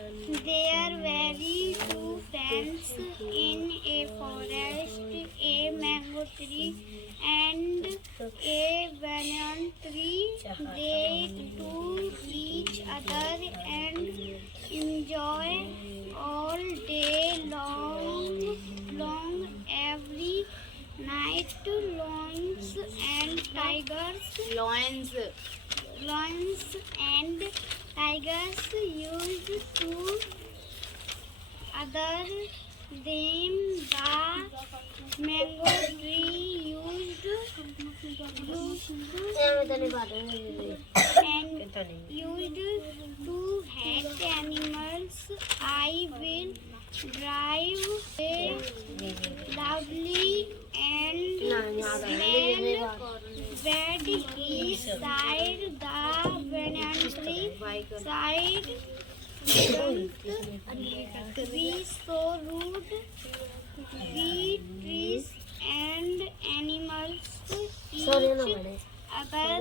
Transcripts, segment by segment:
There are very two friends in a forest, a mango tree and a banyan tree. They do each other and enjoy all day long every night. Lions and tigers used to other them. The mango tree used to hate animals. I will drive loudly and smell bad inside the banana tree side. Don't be so rude. We trees and animals each other.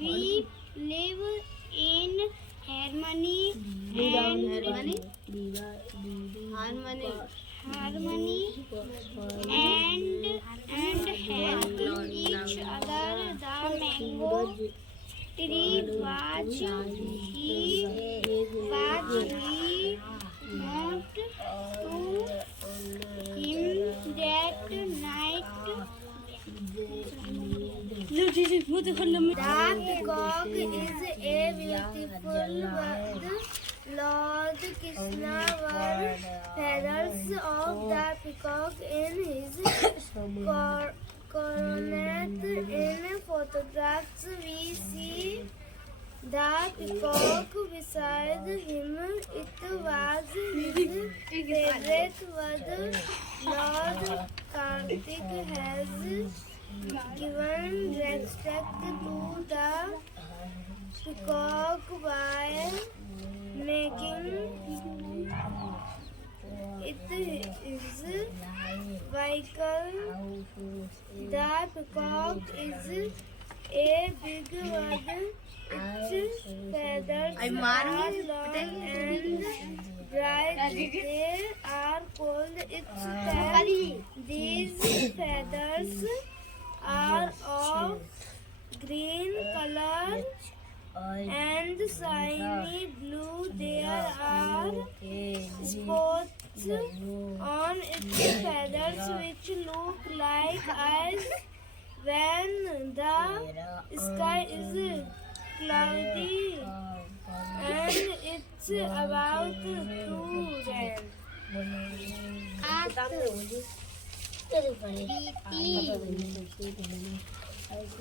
We live in harmony and help each other. The mango tree was not to him that night. The peacock is a beautiful bird. Lord Krishna wore feathers of the peacock in his coronet. In photographs we see the peacock beside him. It was his favorite bird. Lord Kartik has given respect to the peacock by making it his vehicle. The peacock is a big bird. Its feathers are long and bright. They are called its tail. These feathers are of green color and shiny blue. There are spots on its feathers which look like eyes when the sky is cloudy and it's about to rain.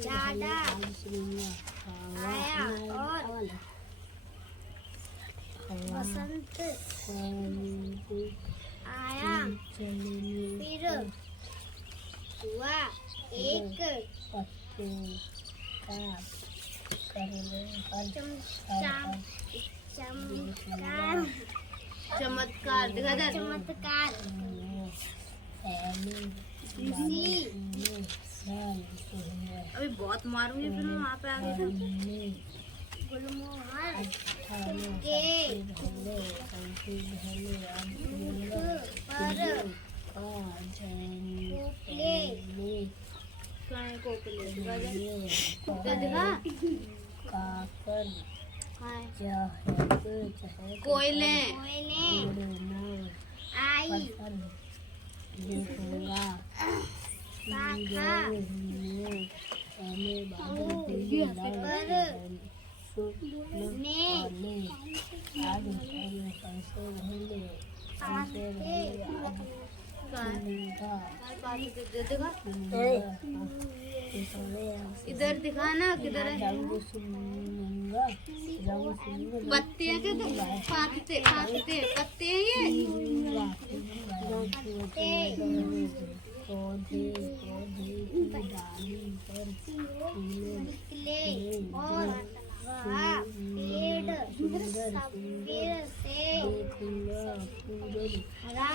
दादा आया और बसंत आया फिर हुआ एक चमत्कार अभी बहुत मारूंगी फिर मैं वहाँ पे आगे कोयले आई इधर दिखाना किधर है पत्ते फाटते पत्ते हैं ये पौधे की डाली पर निकले और पेड़ सफेद से हरा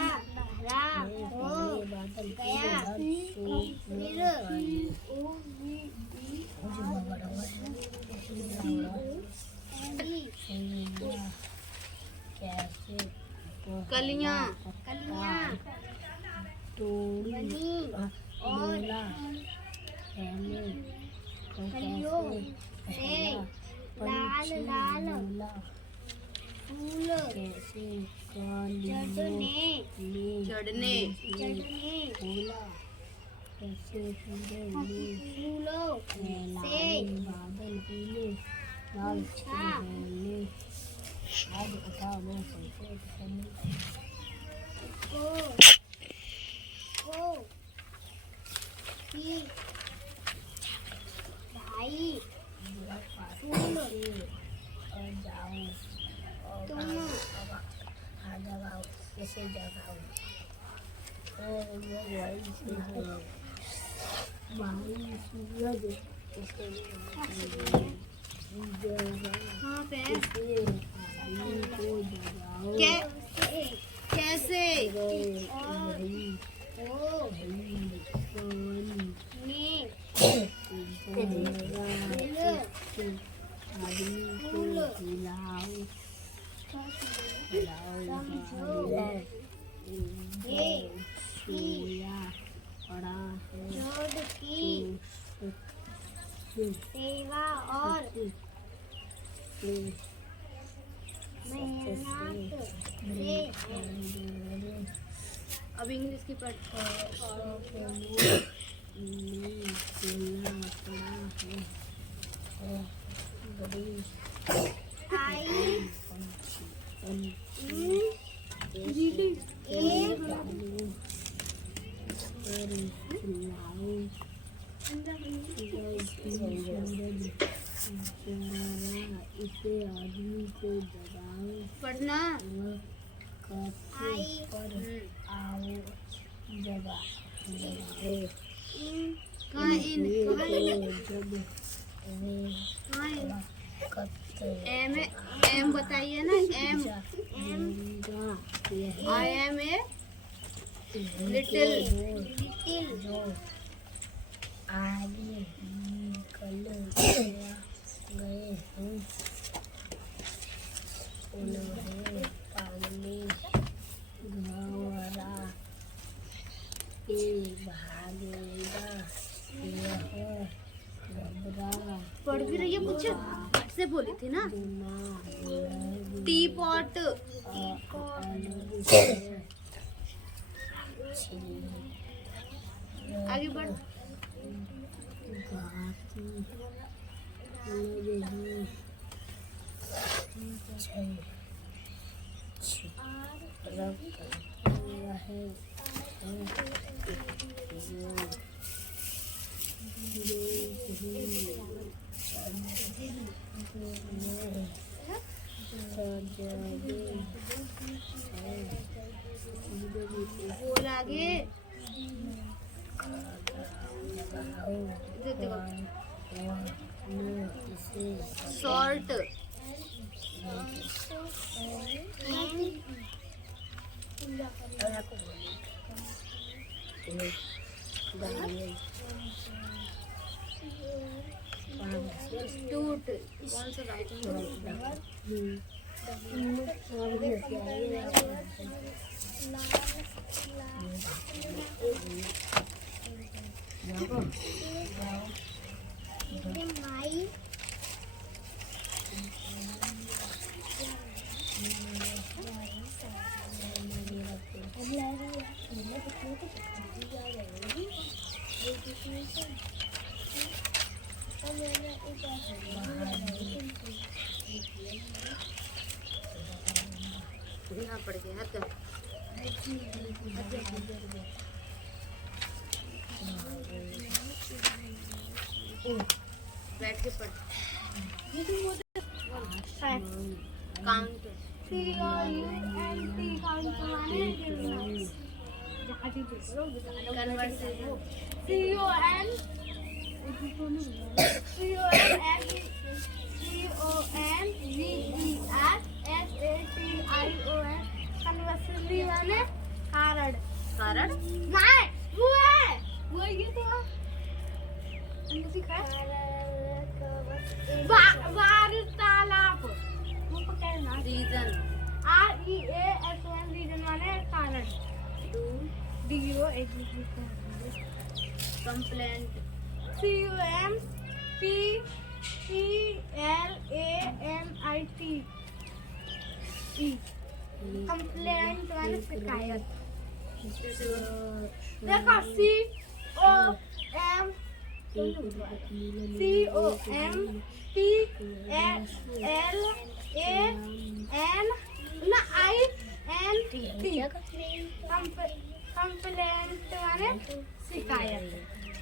हो गया फिर कलियां बनी और कलियों से लाल लाल फूल चढ़ने फूलों से भाई तुम कैसे जगाओ सूरज कैसे सेवा और मेहनत से अब इंग्लिश की पढ़ इसे आदमी को जगाओ पढ़ना आई आओ जगा कहाँ इन एम एम बताइए ना um I am a little जो आगे निकल गए हैं उन्हें पानी घबरा के भागेगा यह घबरा पढ़ भी रही है कुछ से बोली थी ना टी पॉट आगे बढ़ बोल आगे शॉर्ट टूट कौन सा राइटिंग यहाँ पड़ गया हाथ बैठ के पढ़ काउंट कारण कारण नहीं वो ये तो वार्तालाप वो पकड़ना reason REASON reason Do. Complaint. COMPLANT complaint माने शिकायत देखो कंप्लेंट माने शिकायत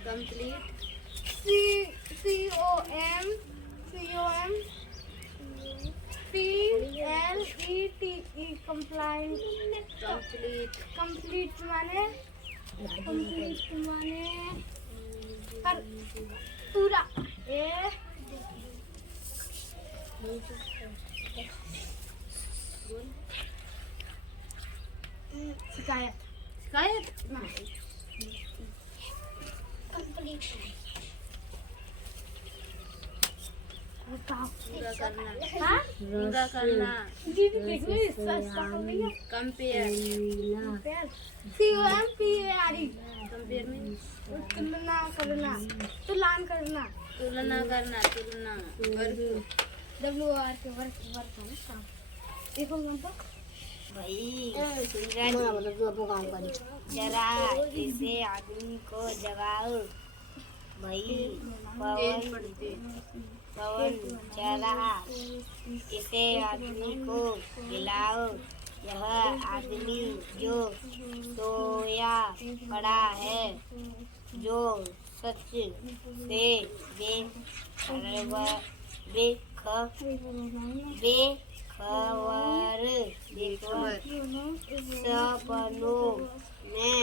Complete. COMPLETE complaint Complete. Complete माने पर पूरा ए शिकायत शिकायत. कंप्लीट पूरा करना. हाँ पूरा करना. दीदी देखो इसका नहीं है Compare. COMPARE Compare means तुलना करना तुलान करना तुलना करना. तुलना. वर्ग. WR के वर्क है ना काम देखो मन तो भाई जरा इसे आदमी को जगाओ. भाई पवन जरा इसे आदमी को हिलाओ. यह आदमी जो सोया पड़ा है, जो सच से बेखबर सपनों में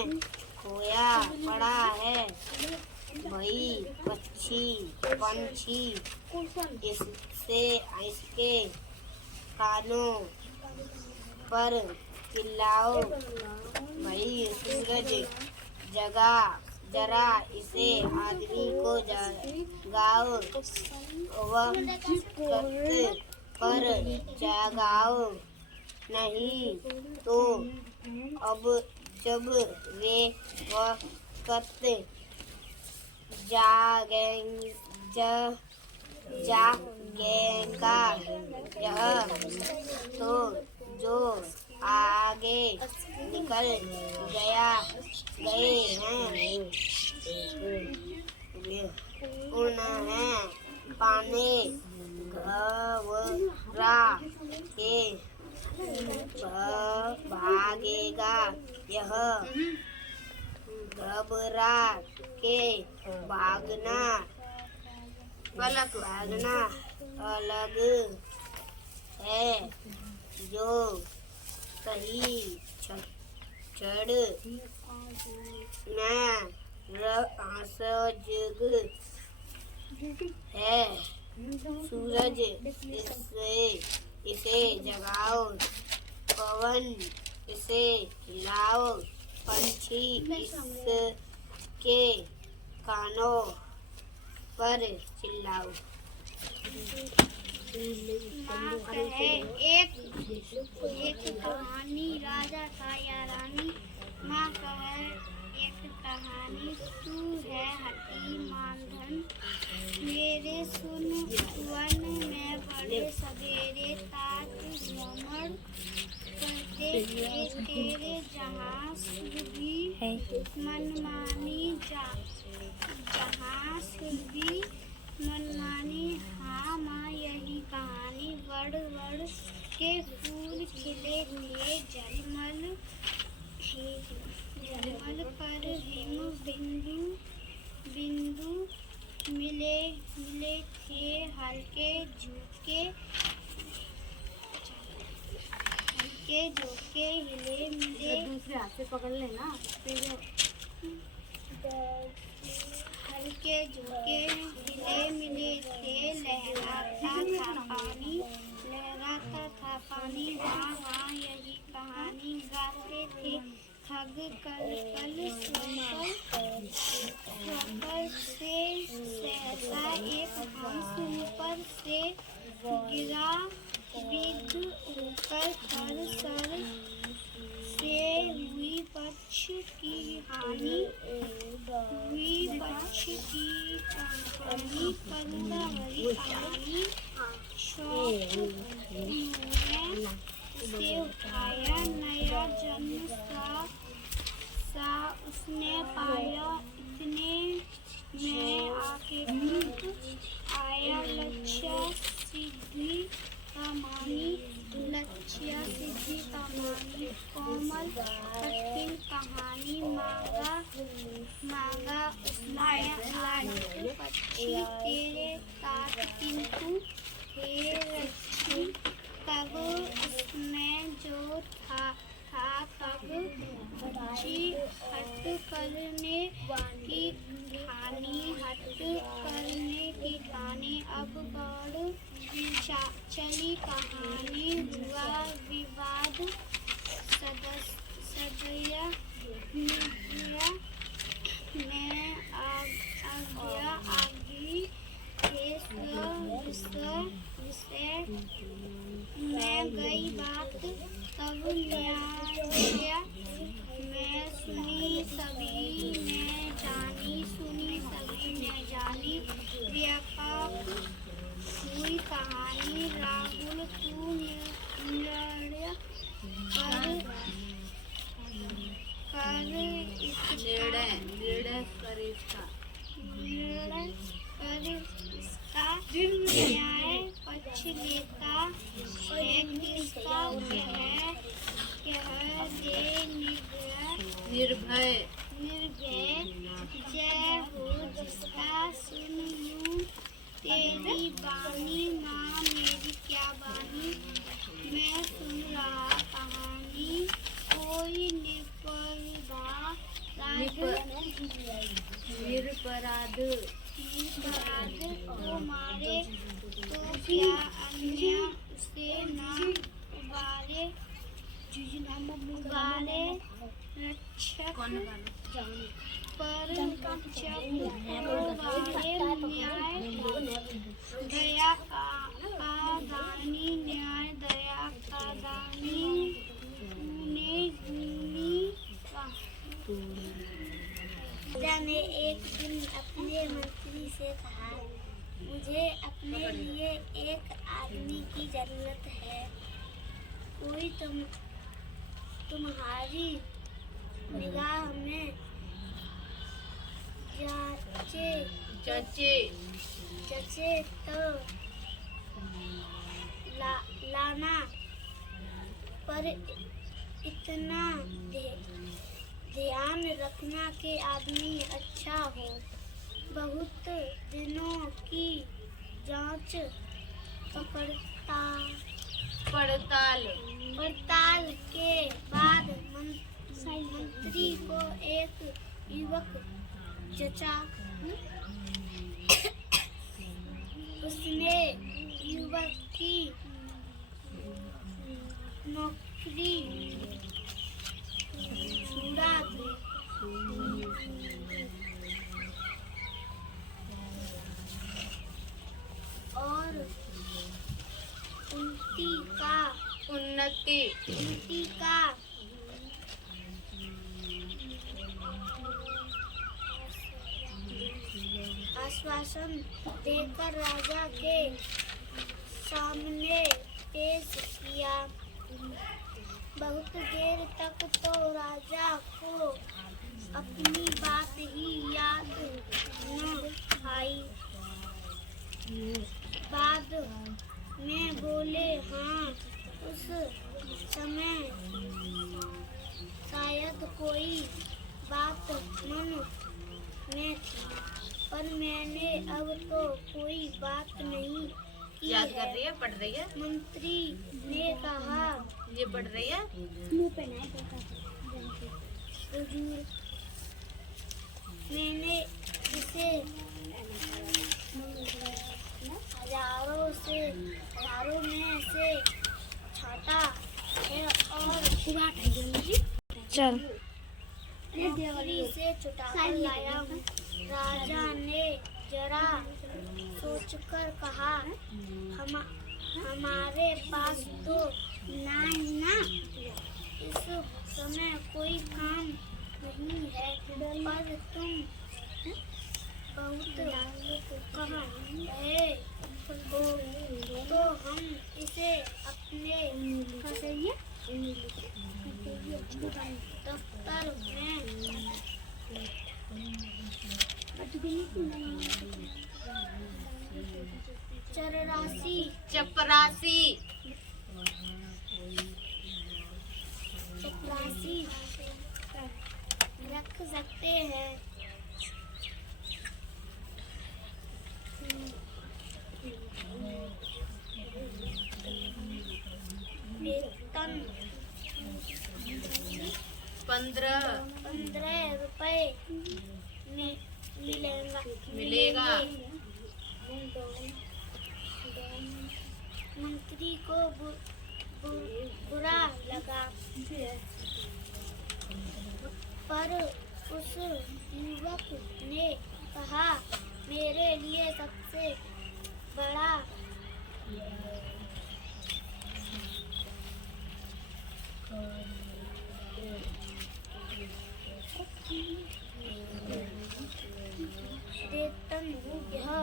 खोया पड़ा है. भाई पंछी इसके कानों पर चिल्लाओ. भाई सूरज जरा इसे आदमी को जगाओ. वक्त पर जगाओ, नहीं तो अब जब वे वक्त जागेगा यह तो जो आगे निकल गए हैं उन्हें पाने घबरा के भागेगा. यह घबरा के भागना अलग है. जो सही क्षण में असजग है. सूरज इसे जगाओ. पवन इसे हिलाओ. पंछी इसके कानों पर चिल्लाओ. एक कहानी राजा था या रानी. माँ कहे एक कहानी तू है हटी मानधन. मेरे सुन वन में बड़े सवेरे ताज भ्रमण करते थे तेरे जहाँ सुरभि मनमानी जहाँ सुरभि मनमानी. हाँ माँ यही कहानी. वड़ के फूल खिले थे जलमल पर हिम बिंदु मिले थे हल्के झुके हिले मिले. दूसरे हाथ से पकड़ लेना. हल्के झुके हिले मिले थे. लहराता था पानी. हाँ यही कहानी. गाते थे खग कल पर से सहसा एक हंस पर से गिरा. विध ऊपर सर से हुई पक्ष की हानि विपक्ष की हानि करुणा भरी कहानी शौक में उसे उठाया नया जन्म सा उसने पाया इतने में आके आया लक्ष्य सिद्धि का मानी कोमल कठिन कहानी मांगा उसने लाड पक्षी तेरे तात किंतु हे रक्षी तब उसमें जो था तब बच्ची हट करने की ठानी अब बढ़ चली कहानी हुआ विवाद सदया निर्दया में आगी के विषय में गई बात तब न्याय में सुनी सभी ने जानी व्यापक हुई कहानी राहुल तू निर्णय कर इसका न्याय पक्ष लेता है किसका कह दे निर्भय जय हो जिसका सुन लूं तेरी बानी माँ मेरी क्या बानी मैं सुन रहा कहानी कोई निरपराध को मारे तो क्या अन्य उसे न उबारे रक्षक पर न्याय दया का दानी न्याय दया का दानी राजा ने एक दिन अपने मंत्री से कहा मुझे अपने लिए एक आदमी की जरूरत है कोई तुम्हारी निगाह में जचे तो लाना पर इतना ध्यान रखना कि आदमी अच्छा हो बहुत दिनों की जांच पड़ताल के बाद मंत्री को एक युवक जचा उसने युवक की नौकरी छुड़ा दी और उन्नति का आश्वासन देकर राजा के सामने पेश किया बहुत देर तक तो राजा को अपनी बात ही याद न आई बाद में बोले हाँ उस समय शायद कोई बात मन में थी पर मैंने अब तो कोई बात नहीं की याद कर रही है पढ़ रही है मंत्री ने कहा ये पढ़ रही है मुंह पे हुजूर मैंने इसे हजारों में से छाटा है और चल नौकरी से छुटाकर लाया हूँ राजा ने जरा सोचकर कहा हमारे पास तो ना इस समय कोई काम पर तुम बहुत कह रहे हो तो हम इसे अपने दफ्तर में चपरासी चपरासी रख सकते हैं। वेतन 15 रुपए मिलेगा। मंत्री को बुरा लगा, पर उस युवक ने कहा, मेरे लिए सबसे बड़ा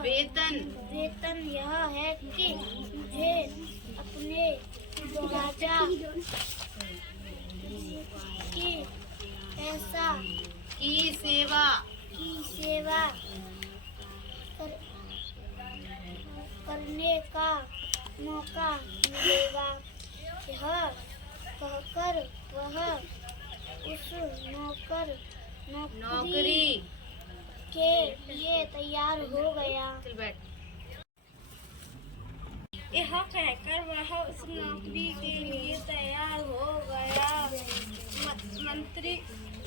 वेतन यह है कि मुझे अपने राजा की सेवा करने का मौका मिलेगा। यह कहकर वह उस नौकरी के लिए तैयार हो गया। यह कहकर वह उस नौकरी के लिए तैयार हो गया।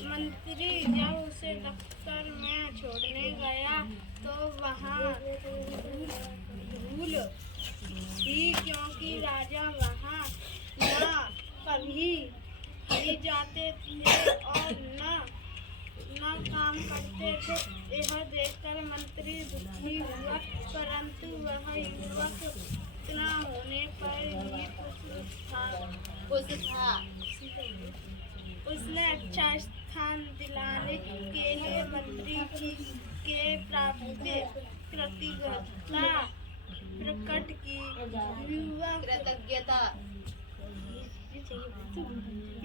मंत्री जब उसे दफ्तर में छोड़ने गया तो वहाँ धूल थी, क्योंकि राजा वहाँ न कभी जाते थे और न काम करते थे। यह देखकर मंत्री दुखी हुआ, परंतु वह युवक इतना होने पर भी खुश था। उसने अच्छा स्थान दिलाने के लिए मंत्री के कृतज्ञता प्रकट की।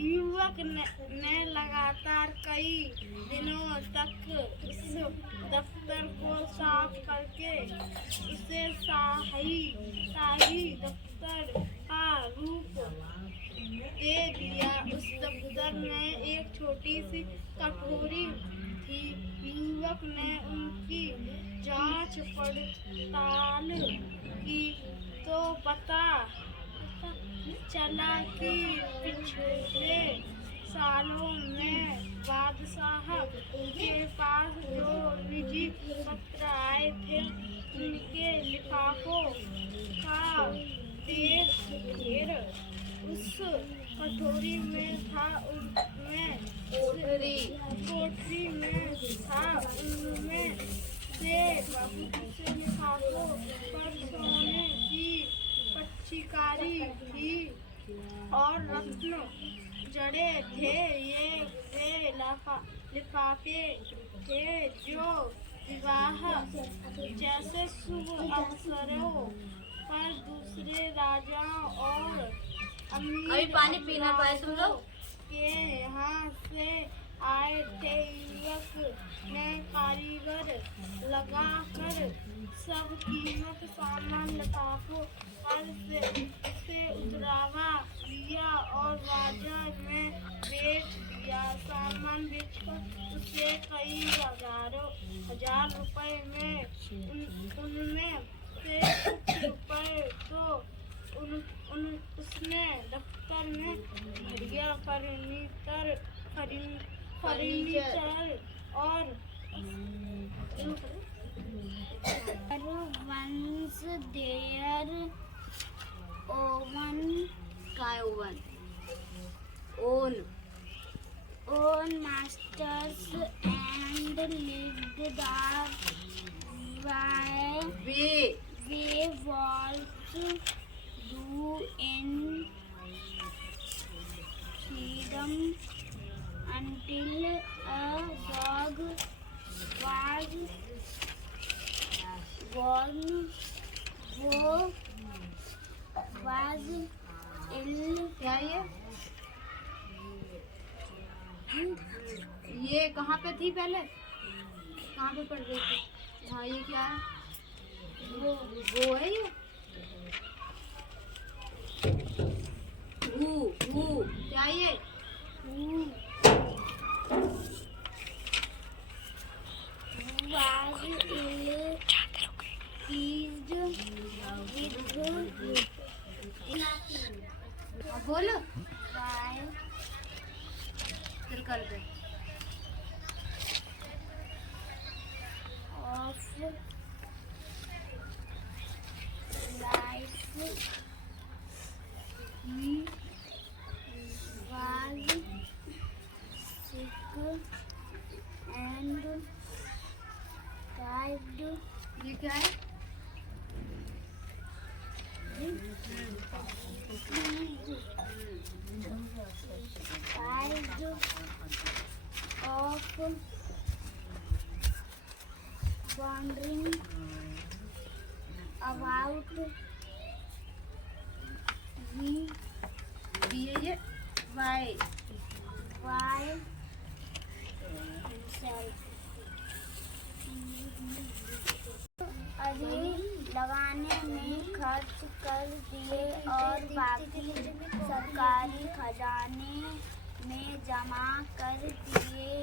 युवक ने लगातार कई दिनों तक उस दफ्तर को साफ करके उसे शाही दफ्तर का रूप दे दिया। उस दफ्तर में एक छोटी सी कटोरी थी। युवक ने उनकी जांच पड़ताल की तो पता चला कि पिछले सालों में बादशाह के पास जो निजी पत्र आए थे उनके लिफाफों का ढेर उस कटोरी में था। कोठरी में था। उनमें से बहुत से लिफाफों पर सोने की चिकारी थी और रत्न जड़े थे। ये वे लिफाफे थे जो विवाह जैसे शुभ अवसरों पर दूसरे राजाओं और अभी पानी पीना पाए तुम लोग के यहाँ से आए थे। युवक ने कारीगर लगाकर सब कीमत सामान लिफाफों पर से उतरवा लिया और बाजार में बेच दिया। सामान बेचकर उसे कई हजार रुपए में उनमें से कुछ रुपए तो उसने दफ्तर में बढ़िया फर्नीचर और once there own masters and lived the way was do in freedom until a dog was born. वो was ill. क्या ये कहाँ पे थी पहले, कहाँ पे पढ़ रही थी? हाँ ये क्या है? वो है ये क्या ये? Was ill pleased with अब बोलो by फिर कर दे। of life. He was sick and died. ये क्या है? Died of wandering about ये वाई by himself. अभी लगाने में खर्च कर दिए और बाकी सरकारी खजाने में जमा कर दिए।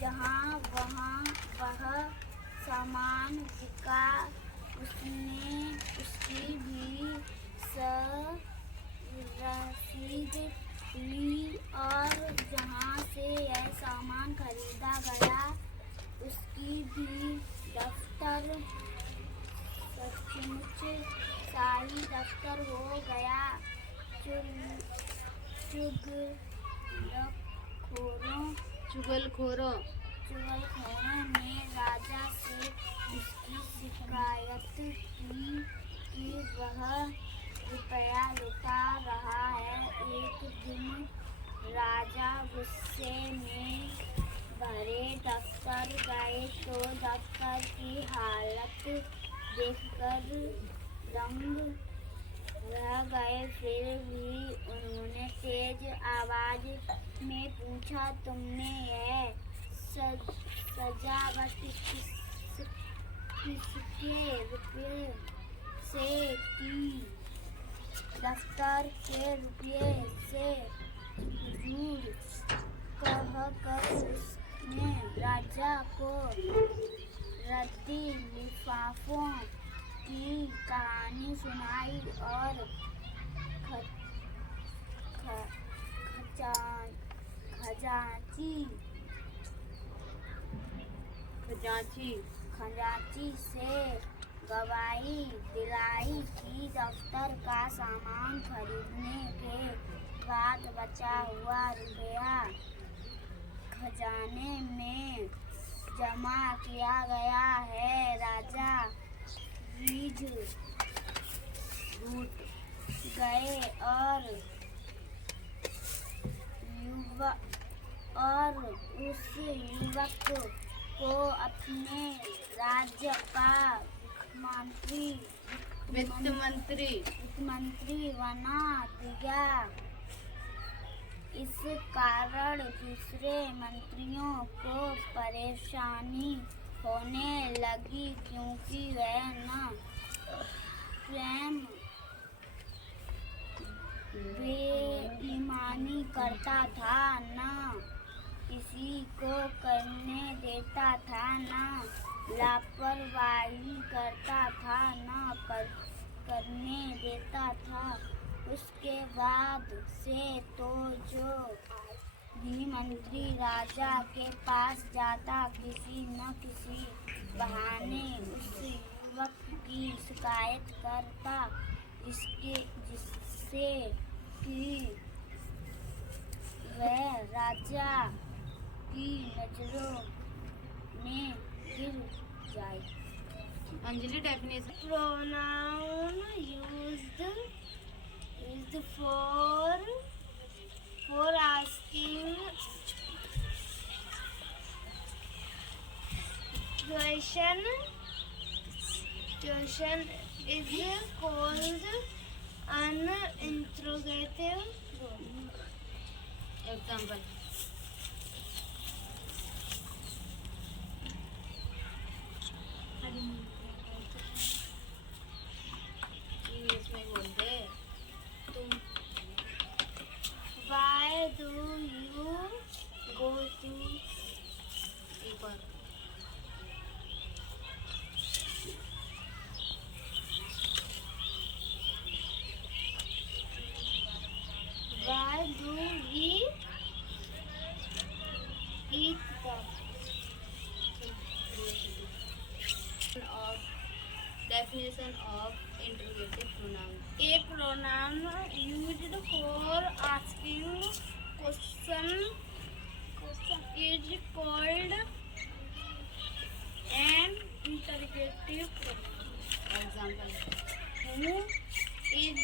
जहाँ वहाँ वह सामान बिका उसकी भी रसीद ली और जहाँ से यह सामान खरीदा गया उसकी भी दफ्तर सचमुच शाही दफ्तर हो गया। चुगलखोरों ने राजा से इसकी शिकायत की कि वह रुपया लुटा रहा है। एक दिन राजा गुस्से में भरे दफ्तर गए तो दफ्तर की हालत देखकर दंग रह गए। फिर भी उन्होंने तेज आवाज में पूछा, तुमने यह सजावट किसके रुपये से की? दफ्तर के रुपये से झूठ कहकर उसने राजा को रद्दी लिफाफों की कहानी सुनाई और खजांची से गवाही दिलाई कि दफ्तर का सामान खरीदने के बाद बचा हुआ रुपया खजाने में जमा किया गया है। राजा रीझ उठ गए और उस युवक को अपने राज्य का वित्त मंत्री बना दिया। इस कारण दूसरे मंत्रियों को परेशानी होने लगी क्योंकि वह न स्वयं बेईमानी करता था, न किसी को करने देता था, न लापरवाही करता था, न करने देता था। उसके बाद से तो जो भी मंत्री राजा के पास जाता किसी न किसी बहाने उस युवक की शिकायत करता, जिससे कि वह राजा की नजरों में गिर जाए। Anjali definition Pronoun used for asking Question is called an interrogative. Example English में बोलते तुम Why do you go to एक और Why do we eat the of definition of interrogative pronoun a pronoun used for asking question is called an interrogative pronoun. Example Who is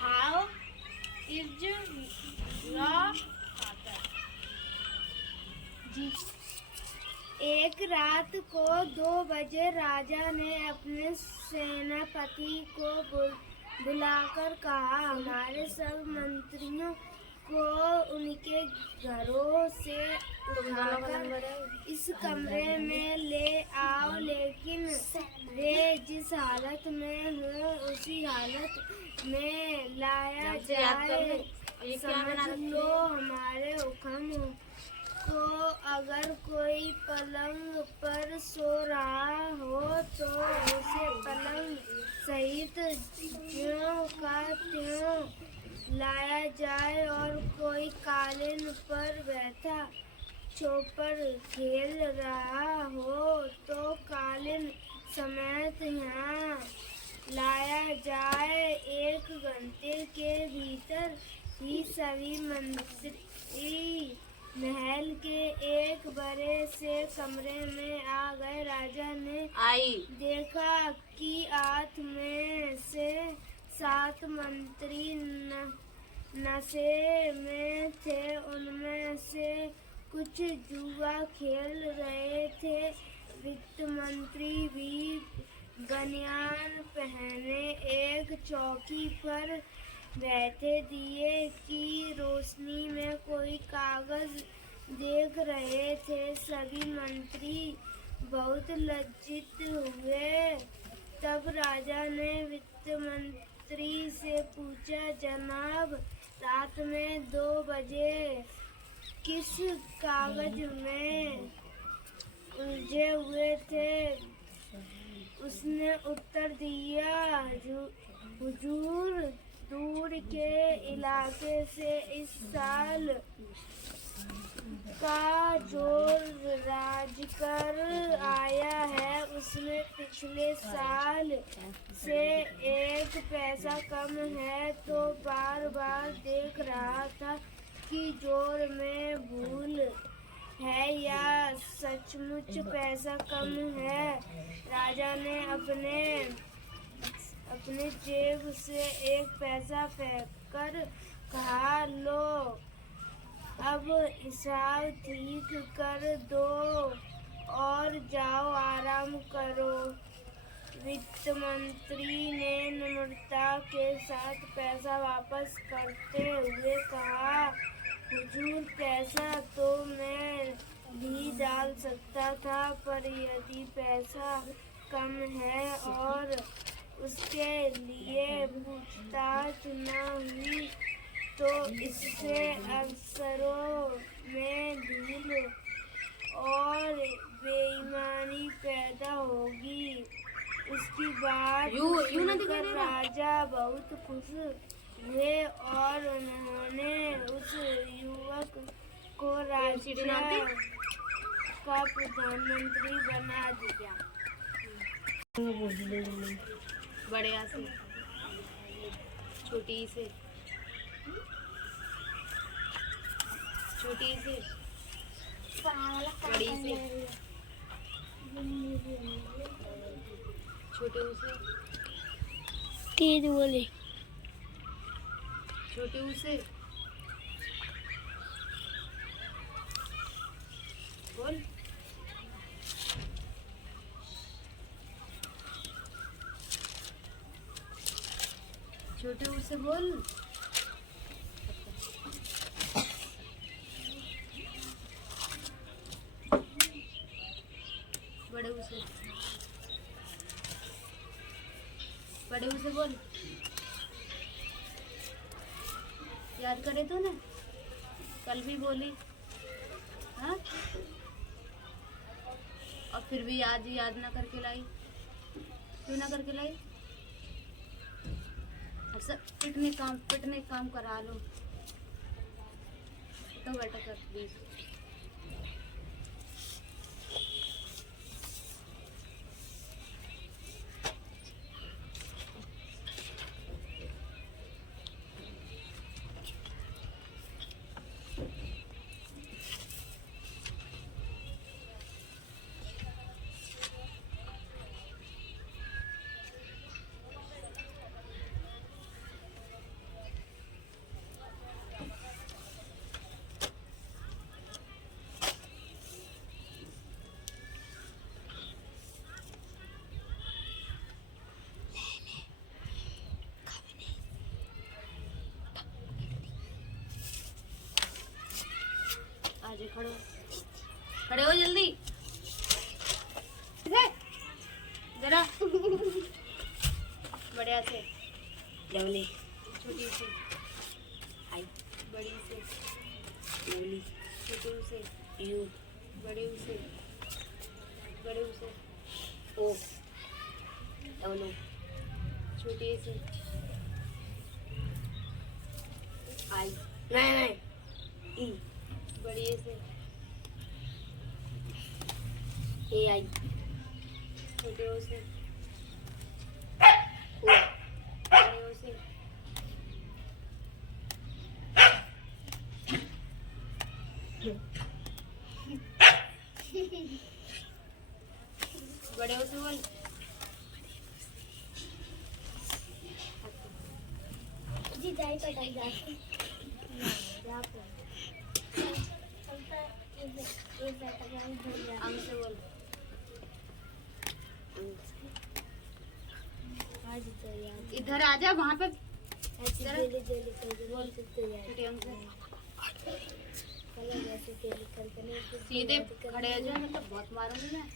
how is your father? जी एक रात को 2 बजे राजा ने अपने सेनापति को बुलाकर कहा, हमारे सब मंत्रियों को उनके घरों से उठाकर इस कमरे में ले आओ, लेकिन वे जिस हालत में हो उसी हालत में लाया जाए। समझ लो हमारे हुक्म को अगर कोई पलंग पर सो रहा हो तो उसे पलंग सहित ज्यों का त्यों लाया जाए, और कोई कालीन पर बैठा चौपर खेल रहा हो तो कालीन समेत यहाँ लाया जाए। 1 घंटे के भीतर ही सभी मंत्री महल के एक बड़े से कमरे में आ गए। राजा ने देखा कि 8 में से 7 मंत्री नशे में थे, उनमें से कुछ जुआ खेल रहे थे। वित्त मंत्री भी बनियान पहने एक चौकी पर बैठे दिए की रोशनी में कोई कागज देख रहे थे। सभी मंत्री बहुत लज्जित हुए। तब राजा ने वित्त मंत्री से पूछा, जनाब, रात में 2 बजे किस कागज में उलझे हुए थे? उसने उत्तर दिया, हुजूर, दूर के इलाके से इस साल का जो राजकर आया है उसमें पिछले साल से 1 पैसा कम है, तो बार बार देख रहा था कि जोर में भूल है या सचमुच पैसा कम है। राजा ने अपने जेब से 1 पैसा फेंककर कहा, लो, अब हिसाब ठीक कर दो और जाओ आराम करो। वित्त मंत्री ने नम्रता के साथ पैसा वापस करते हुए कहा, हुजूर, पैसा तो मैं भी डाल सकता था, पर यदि पैसा कम है और उसके लिए पूछताछ न हुई तो इससे अफसरों में ढील और बेईमानी पैदा होगी। उसकी बात सुनकर राजा बहुत खुश हुए और उन्होंने उस युवक को राज्य का प्रधानमंत्री बना दिया। बड़े से छोटी से बड़ी से छोटे से तेज बोले। छोटे से बोल। छोटे ऊ से बोल। बड़े ऊ से, बड़े ऊ से बोल। याद करे तो ना, कल भी बोली। हाँ, और फिर भी आज याद ना करके लाई। क्यों ना करके लाई? अच्छा, पिटने काम करा लो तो बेटा कर प्लीज। आजे खड़े हो, खड़े हो जल्दी। जरा बढ़िया से। डबली छोटी सी आई, बड़ी से, डबली छोटी से यू, बड़ी से, बड़े से ओ, डबल छोटी से आई, नहीं ई, बड़ी से ए आई, छोटे से ओ, बड़े से बड़े से बोल। जी जाई पटाई जा आम से बोल। इधर आ जा, वहाँ पे छोटी आम से सीधे खड़े हो जाओ, मतलब बहुत मारूंगी मैं।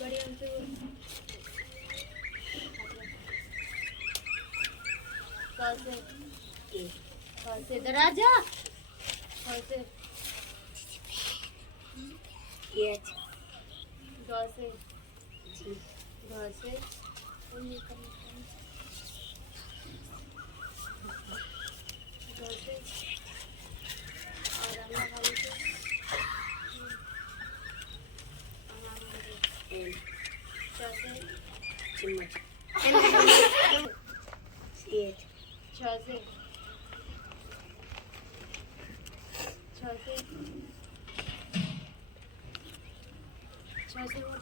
बड़ी आम से बोल। से इधर आ जा। से से घर से और अम्मा खाली से चिम्मच छ से बोल।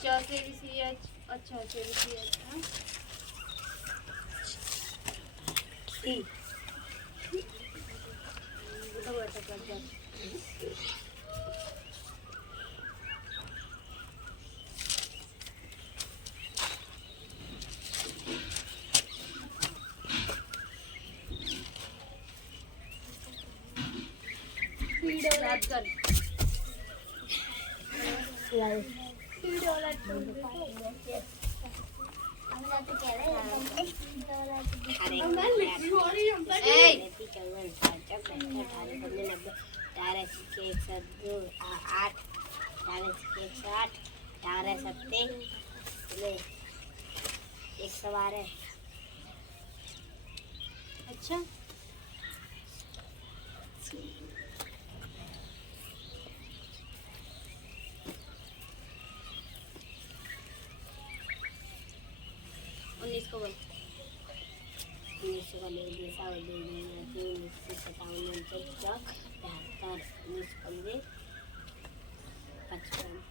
च से भी सी एच, अच्छा से भी सी एच। हाँ, तो बेटा कर जा। याद कर। एक 112। अच्छा, उन्नीस को बोल। 1957 55